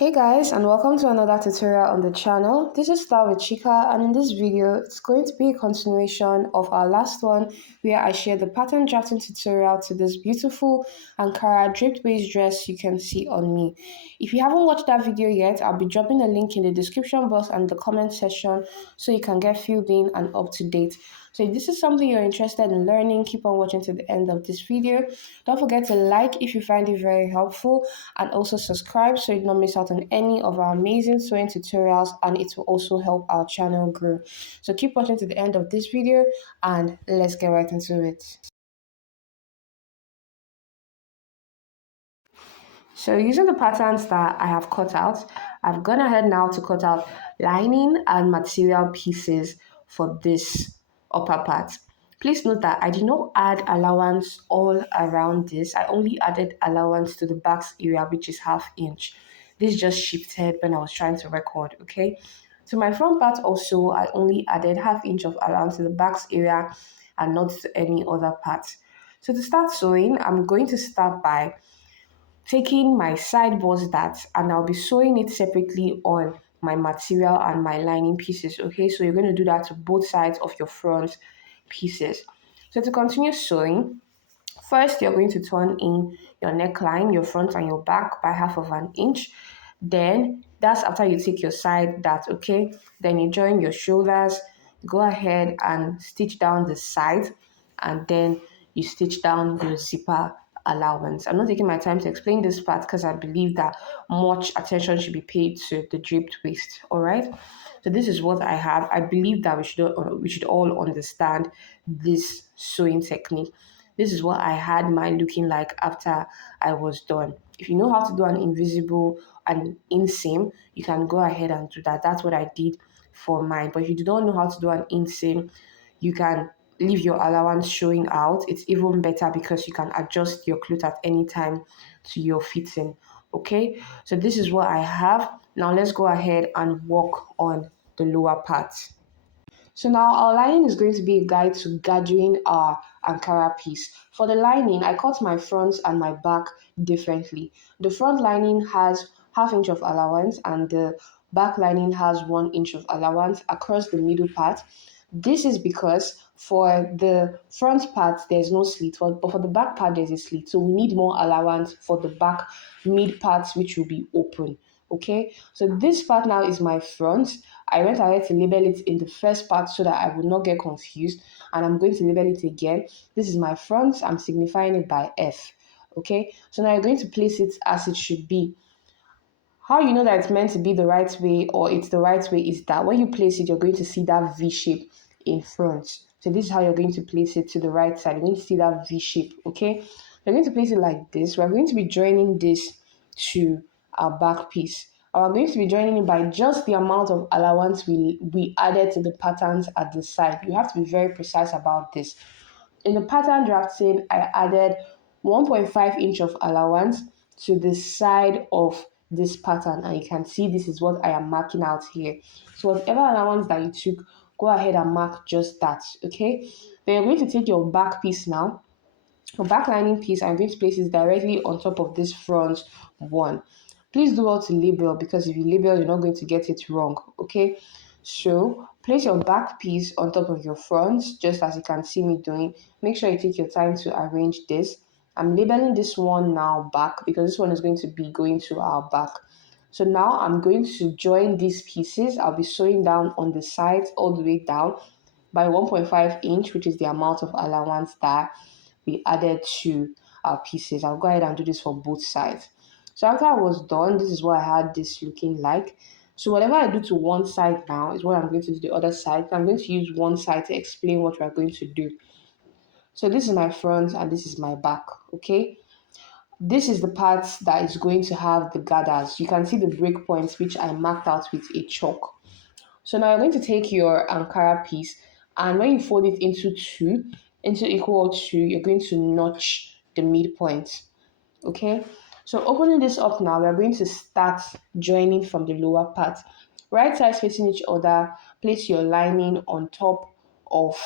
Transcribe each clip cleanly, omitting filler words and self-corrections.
Hey guys, and welcome to another tutorial on the channel. This is Start with Chika, and in this video it's going to be a continuation of our last one where I shared the pattern drafting tutorial to this beautiful Ankara draped waist dress you can see on me. If you haven't watched that video yet, I'll be dropping a link in the description box and the comment section so you can get filled in and up to date. So if this is something you're interested in learning, keep on watching to the end of this video. Don't forget to like if you find it very helpful, and also subscribe so you don't miss out on any of our amazing sewing tutorials, and it will also help our channel grow. So keep watching to the end of this video and let's get right into it. So using the patterns that I have cut out, I've gone ahead now to cut out lining and material pieces for this upper part. Please note that I did not add allowance all around this. I only added allowance to the back area, which is 1/2 inch. This just shifted when I was trying to record, okay? To my front part also, I only added 1/2 inch of allowance to the back area and not to any other part. So to start sewing, I'm going to start by taking my side bust dart and I'll be sewing it separately on my material and my lining pieces, okay? So you're going to do that to both sides of your front pieces. So to continue sewing, first you're going to turn in your neckline, your front and your back by 1/2 inch. Then that's after you take your side dart, okay? Then you join your shoulders, go ahead and stitch down the side, and then you stitch down your zipper allowance. I'm not taking my time to explain this part because I believe that much attention should be paid to the draped waist. All right, so this is what I have. I believe that we should all understand this sewing technique. This is what I had mine looking like after I was done. If you know how to do an invisible and inseam, you can go ahead and do that. That's what I did for mine. But if you do not know how to do an inseam, you can leave your allowance showing out. It's even better because you can adjust your clothes at any time to your fitting. Okay, so this is what I have. Now let's go ahead and work on the lower part. So now our lining is going to be a guide to gathering our Ankara piece. For the lining, I cut my front and my back differently. The front lining has 1/2 inch of allowance and the back lining has 1 inch of allowance across the middle part. This is because for the front part, there's no slit, but for the back part, there's a slit. So we need more allowance for the back mid parts, which will be open. Okay, so this part now is my front. I went ahead to label it in the first part so that I would not get confused, and I'm going to label it again. This is my front. I'm signifying it by F. Okay, so now you're going to place it as it should be. How you know that it's meant to be the right way or it's the right way is that when you place it, you're going to see that V shape in front. So this is how you're going to place it to the right side. You're going to see that V shape, okay? You're going to place it like this. We're going to be joining this to our back piece. And we're going to be joining it by just the amount of allowance we added to the patterns at the side. You have to be very precise about this. In the pattern drafting, I added 1.5 inch of allowance to the side of this pattern, and you can see this is what I am marking out here. So whatever allowance that you took, go ahead and mark just that, okay? Then you're going to take your back piece now. Your back lining piece, I'm going to place it directly on top of this front one. Please do well to label, because if you label, you're not going to get it wrong, okay? So place your back piece on top of your front, just as you can see me doing. Make sure you take your time to arrange this. I'm labeling this one now back because this one is going to be going to our back. So now I'm going to join these pieces. I'll be sewing down on the sides all the way down by 1.5 inch, which is the amount of allowance that we added to our pieces. I'll go ahead and do this for both sides. So after I was done, this is what I had this looking like. So whatever I do to one side now is what I'm going to do to the other side. I'm going to use one side to explain what we're going to do. So this is my front and this is my back, okay? This is the part that is going to have the gathers. You can see the break points, which I marked out with a chalk. So now you're going to take your Ankara piece, and when you fold it into equal two, you're going to notch the midpoint, okay? So opening this up now, we're going to start joining from the lower part. Right sides facing each other, place your lining on top of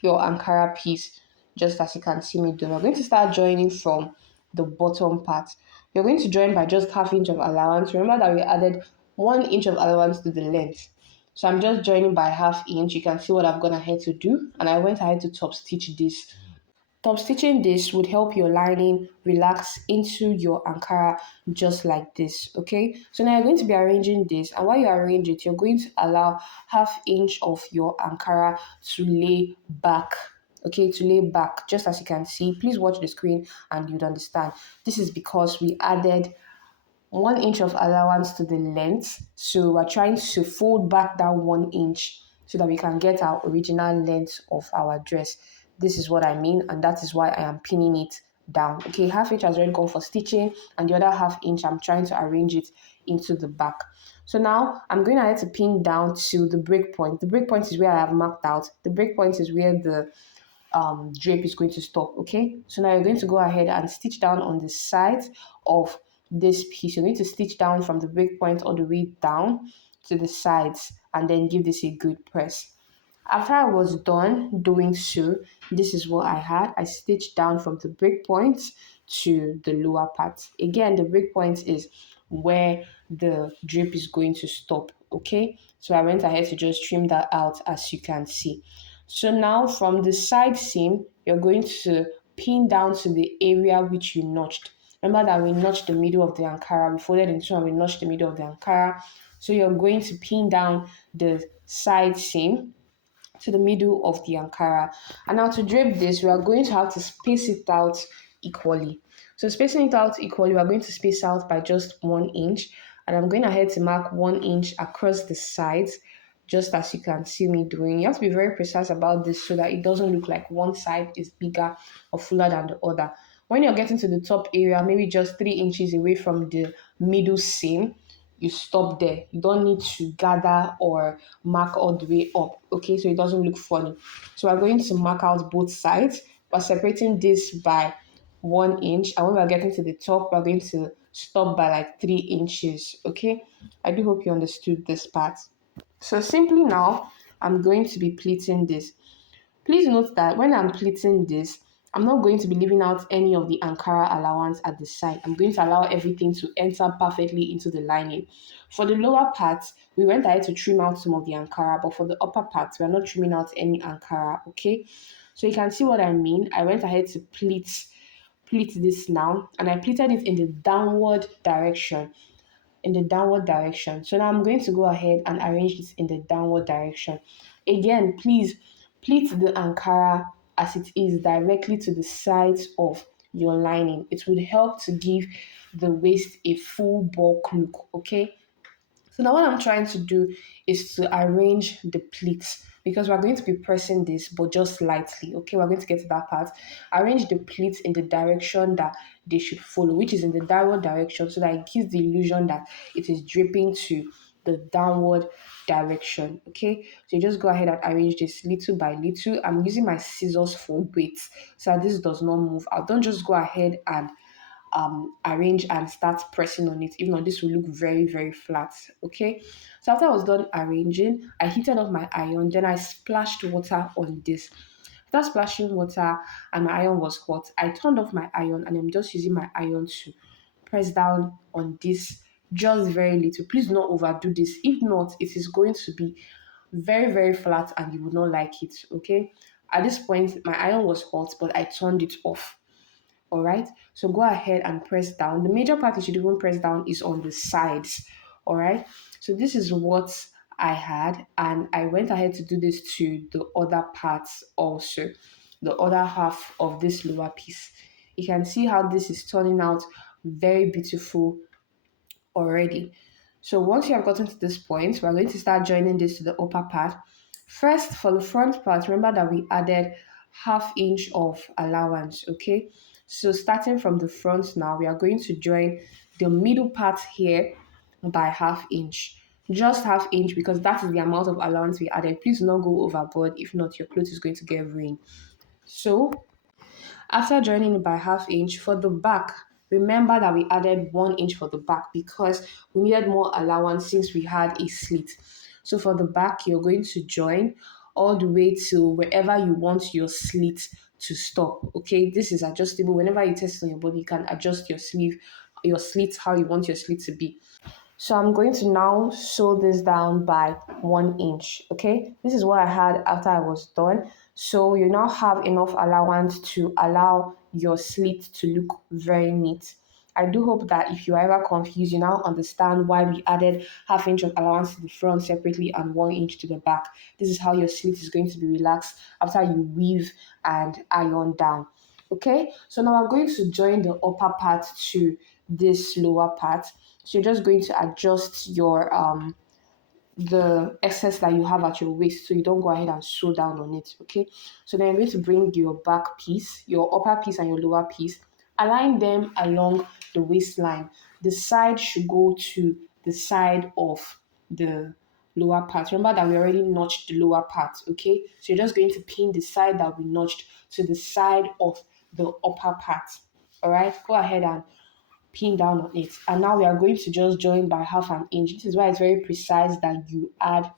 your Ankara piece, just as you can see me do. We're going to start joining from the bottom part. You're going to join by just half inch of allowance. Remember that we added 1 inch of allowance to the length. So I'm just joining by half inch. You can see what I've gone ahead to do. And I went ahead to top stitch this. Top stitching this would help your lining relax into your Ankara just like this, okay? So now you're going to be arranging this, and while you arrange it, you're going to allow half inch of your Ankara to lay back, okay? To lay back, just as you can see. Please watch the screen and you'd understand. This is because we added 1 inch of allowance to the length. So we're trying to fold back that 1 inch so that we can get our original length of our dress. This is what I mean, and that is why I am pinning it down. Okay, half inch has already gone for stitching, and the other half inch I'm trying to arrange it into the back. So now I'm going ahead to pin down to the break point. The break point is where I have marked out. The break point is where the drape is going to stop. Okay, so now you're going to go ahead and stitch down on the sides of this piece. You're going to stitch down from the break point all the way down to the sides and then give this a good press. After I was done doing so, this is what I had. I stitched down from the break point to the lower part. Again, the break point is where the drape is going to stop, okay? So I went ahead to just trim that out, as you can see. So now from the side seam, you're going to pin down to the area which you notched. Remember that we notched the middle of the Ankara. We folded in two and we notched the middle of the Ankara. So you're going to pin down the side seam to the middle of the Ankara. And now to drape this, we are going to have to space it out equally. So spacing it out equally, we are going to space out by just 1 inch. And I'm going ahead to mark 1 inch across the sides, just as you can see me doing. You have to be very precise about this so that it doesn't look like one side is bigger or fuller than the other. When you're getting to the top area, maybe just 3 inches away from the middle seam, you stop there. You don't need to gather or mark all the way up, okay? So it doesn't look funny. So we're going to mark out both sides. We're separating this by 1 inch, and when we're getting to the top, we're going to stop by like 3 inches, okay? I do hope you understood this part. So simply now, I'm going to be pleating this. Please note that when I'm pleating this, I'm not going to be leaving out any of the Ankara allowance at the side. I'm going to allow everything to enter perfectly into the lining. For the lower parts, we went ahead to trim out some of the Ankara, but for the upper parts, we're not trimming out any Ankara, okay? So you can see what I mean. I went ahead to pleat this now, and I pleated it in the downward direction. So now I'm going to go ahead and arrange this in the downward direction. Again, please pleat the Ankara as it is directly to the sides of your lining. It would help to give the waist a full bulk look, okay? So now what I'm trying to do is to arrange the pleats because we're going to be pressing this, but just lightly. Okay, we're going to get to that part. Arrange the pleats in the direction that they should follow, which is in the downward direction, so that it gives the illusion that it is dripping to the downward direction. Okay, so you just go ahead and arrange this little by little. I'm using my scissors for weight so that this does not move. I don't just go ahead and arrange and start pressing on it. If not, this will look very, very flat. Okay. So after I was done arranging, I heated up my iron. Then I splashed water on this. After splashing water and my iron was hot, I turned off my iron and I'm just using my iron to press down on this just very little. Please do not overdo this. If not, it is going to be very, very flat and you would not like it. Okay. At this point, my iron was hot, but I turned it off. All right, so go ahead and press down. The major part you should even press down is on the sides. All right, so this is what I had, and I went ahead to do this to the other parts also, the other half of this lower piece. You can see how this is turning out very beautiful already. So once you have gotten to this point, we're going to start joining this to the upper part. First, for the front part, remember that we added half inch of allowance, okay? So starting from the front now, we are going to join the middle part here by half inch. Just half inch because that is the amount of allowance we added. Please do not go overboard. If not, your clothes is going to get ruined. So after joining it by half inch for the back, remember that we added 1 inch for the back because we needed more allowance since we had a slit. So for the back, you're going to join all the way to wherever you want your slit to stop. Okay, this is adjustable. Whenever you test it on your body, you can adjust your sleeve your slit how you want your slit to be. So I'm going to now sew this down by 1 inch. Okay, this is what I had after I was done. So you now have enough allowance to allow your slit to look very neat. I do hope that if you're ever confused, you now understand why we added ½ inch of allowance to the front separately and 1 inch to the back. This is how your slit is going to be relaxed after you weave and iron down. Okay, so now I'm going to join the upper part to this lower part. So you're just going to adjust your the excess that you have at your waist so you don't go ahead and sew down on it. Okay, so then you're going to bring your back piece, your upper piece and your lower piece, align them along the waistline. The side should go to the side of the lower part. Remember that we already notched the lower part. Okay, so you're just going to pin the side that we notched to the side of the upper part. All right, go ahead and pin down on it. And now we are going to just join by ½ inch. This is why it's very precise that you add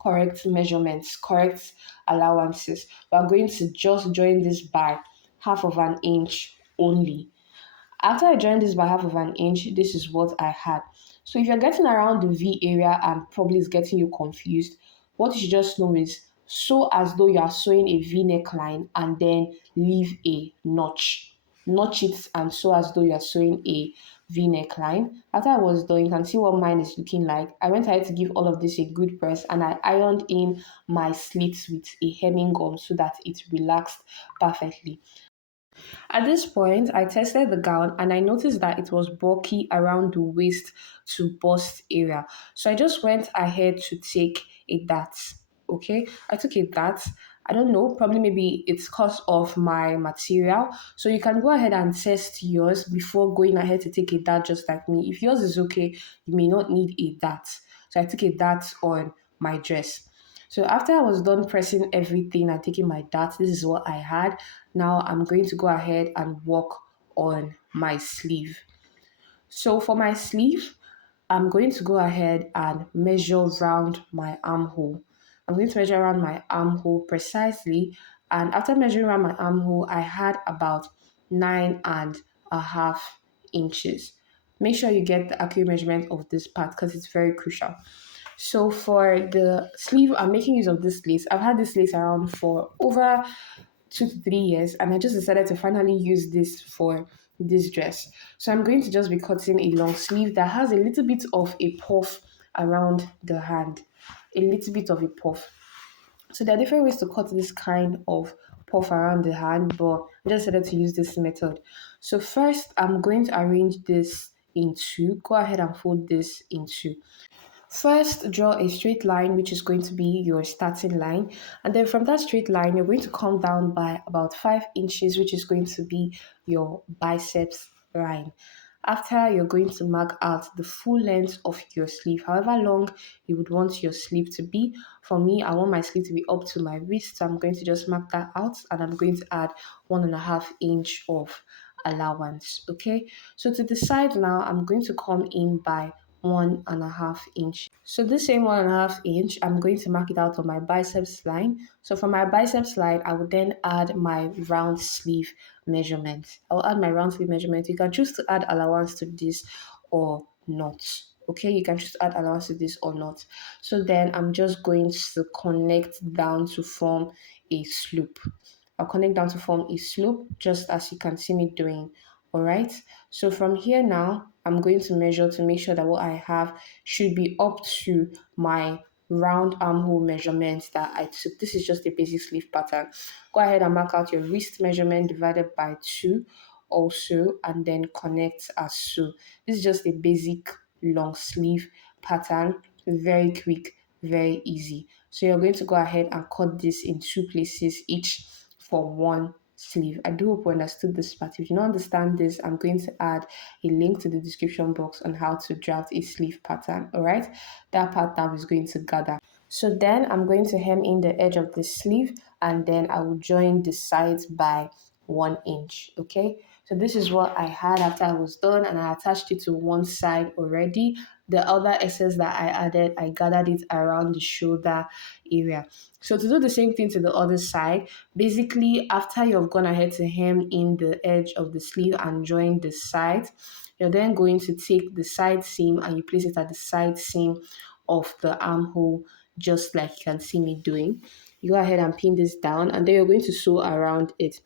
correct measurements, correct allowances. We are going to just join this by ½ inch only. After I joined this by ½ inch, this is what I had. So if you're getting around the V area and probably is getting you confused, what you should just know is sew as though you are sewing a V neckline and then leave a notch. Notch it and sew as though you are sewing a V neckline. After I was done, you can see what mine is looking like. I went ahead to give all of this a good press and I ironed in my slits with a hemming gum so that it relaxed perfectly. At this point, I tested the gown and I noticed that it was bulky around the waist to bust area. So I just went ahead to take a dart. Okay, I took a dart. I don't know, probably maybe it's because of my material. So you can go ahead and test yours before going ahead to take a dart just like me. If yours is okay, you may not need a dart. So I took a dart on my dress. So after I was done pressing everything and taking my dart, this is what I had. Now I'm going to go ahead and work on my sleeve. So for my sleeve, I'm going to go ahead and measure around my armhole. I'm going to measure around my armhole precisely. And after measuring around my armhole, I had about 9.5 inches. Make sure you get the accurate measurement of this part because it's very crucial. So for the sleeve, I'm making use of this lace. I've had this lace around for over 2 to 3 years, and I just decided to finally use this for this dress. So I'm going to just be cutting a long sleeve that has a little bit of a puff around the hand, a little bit of a puff. So there are different ways to cut this kind of puff around the hand, but I just decided to use this method. So first, I'm going to arrange this in two. Go ahead and fold this in two. First, draw a straight line, which is going to be your starting line. And then from that straight line, you're going to come down by about 5 inches, which is going to be your biceps line. After, you're going to mark out the full length of your sleeve, however long you would want your sleeve to be. For me, I want my sleeve to be up to my wrist, so I'm going to just mark that out and I'm going to add 1.5 inch of allowance. Okay, so to the side now, I'm going to come in by 1.5 inch. So this same 1.5 inch, I'm going to mark it out on my biceps line. So for my biceps line, I would then add my round sleeve measurement. I'll add my round sleeve measurement. You can choose to add allowance to this or not. Okay, you can choose to add allowance to this or not. So then I'm just going to connect down to form a slope. I'll connect down to form a slope just as you can see me doing. All right, so from here now, I'm going to measure to make sure that what I have should be up to my round armhole measurement that I took. This is just a basic sleeve pattern. Go ahead and mark out your wrist measurement divided by 2 also, and then connect as so. This is just a basic long sleeve pattern, very quick, very easy. So you're going to go ahead and cut this in 2 places each for one sleeve. I do hope you understood this part. If you don't understand this, I'm going to add a link to the description box on how to draft a sleeve pattern. All right, that part now is going to gather. So then I'm going to hem in the edge of the sleeve and then I will join the sides by 1 inch. Okay, so this is what I had after I was done and I attached it to one side already. The other excess that I added, I gathered it around the shoulder area. So to do the same thing to the other side, basically after you've gone ahead to hem in the edge of the sleeve and join the sides, You're then going to take the side seam and you place it at the side seam of the armhole, just like you can see me doing. You go ahead and pin this down, and then you're going to sew around it.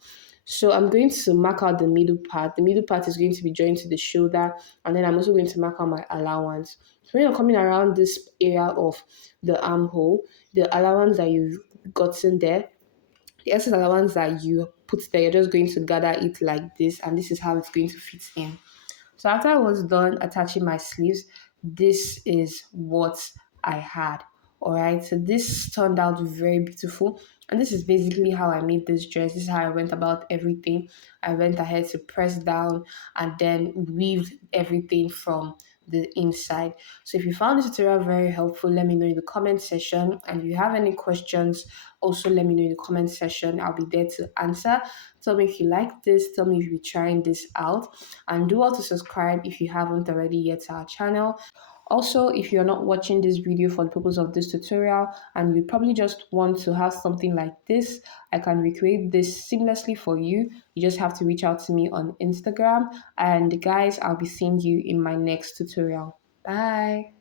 So I'm going to mark out the middle part. The middle part is going to be joined to the shoulder, and then I'm also going to mark out my allowance. So when you're coming around this area of the armhole, the allowance that you've gotten there, the excess allowance that you put there, you're just going to gather it like this, and this is how it's going to fit in. So after I was done attaching my sleeves, this is what I had. All right, so this turned out very beautiful, and this is basically how I made this dress. This is how I went about everything. I went ahead to press down and then weaved everything from the inside. So if you found this tutorial very helpful, let me know in the comment section. And if you have any questions, also let me know in the comment section. I'll be there to answer. Tell me if you like this. Tell me if you're trying this out. And do also subscribe if you haven't already yet to our channel. Also, if you're not watching this video for the purpose of this tutorial and you probably just want to have something like this, I can recreate this seamlessly for you. You just have to reach out to me on Instagram. And guys, I'll be seeing you in my next tutorial. Bye.